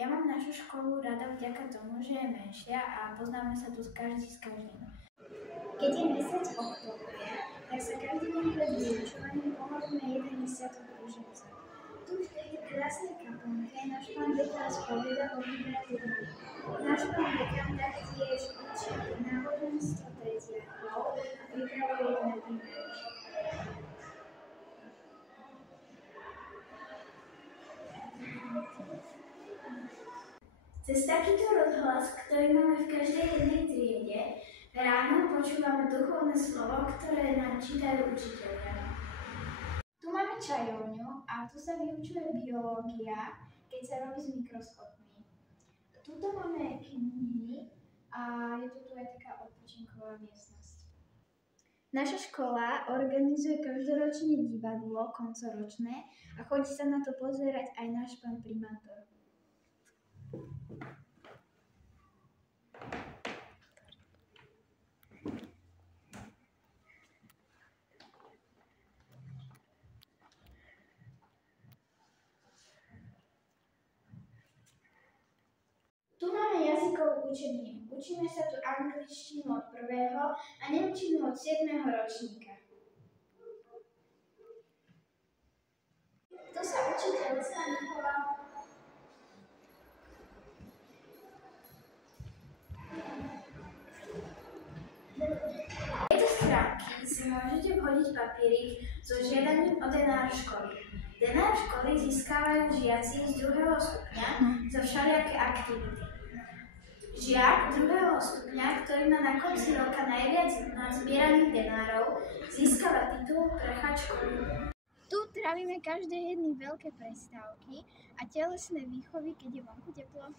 Ja mám našu školu rada vďaka tomu, že je menšia a poznáme sa tu každý s každým. Keď je mesiac október, tak sa každý deň pred vyučovaním pomodlíme jeden desiatok ruženca. Tu v tejto krásnej kaplnke náš pán dekán spovieda o vybraté dni. Náš pán dekán taktiež učí náboženstvo tretiakov a pripravuje ich na výber. Cez takýto rozhlas, ktorý máme v každej jednej triede, ráno počúvame duchovné slovo, ktoré nám čítajú učitelia. Tu máme čajovňu a tu sa vyučuje biológia, keď sa robí s mikroskopmi. Tuto máme knihy a je tu aj taká odpočinková miestnosť. Naša škola organizuje každoročne divadlo, koncoročné, a chodí sa na to pozerať aj náš pán primátor. Tu máme jazykovú učebňu. Učíme sa tu angličtinu od 1. a nemčinu od 7. ročníka. Tu sa učí telesná výchova. V tejto stránky si môžete vhodiť papierik so žiadaním o denár školy. Denár školy získavajú žiaci z 2. stupňa za všelijaké aktivity. Žiak 2. stupňa, ktorý má na konci roka najviac nazbieraných denárov, získava titul Prechať školy. Tu trávime každé jedny veľké prestávky a telesné výchovy, keď je vonku teplo.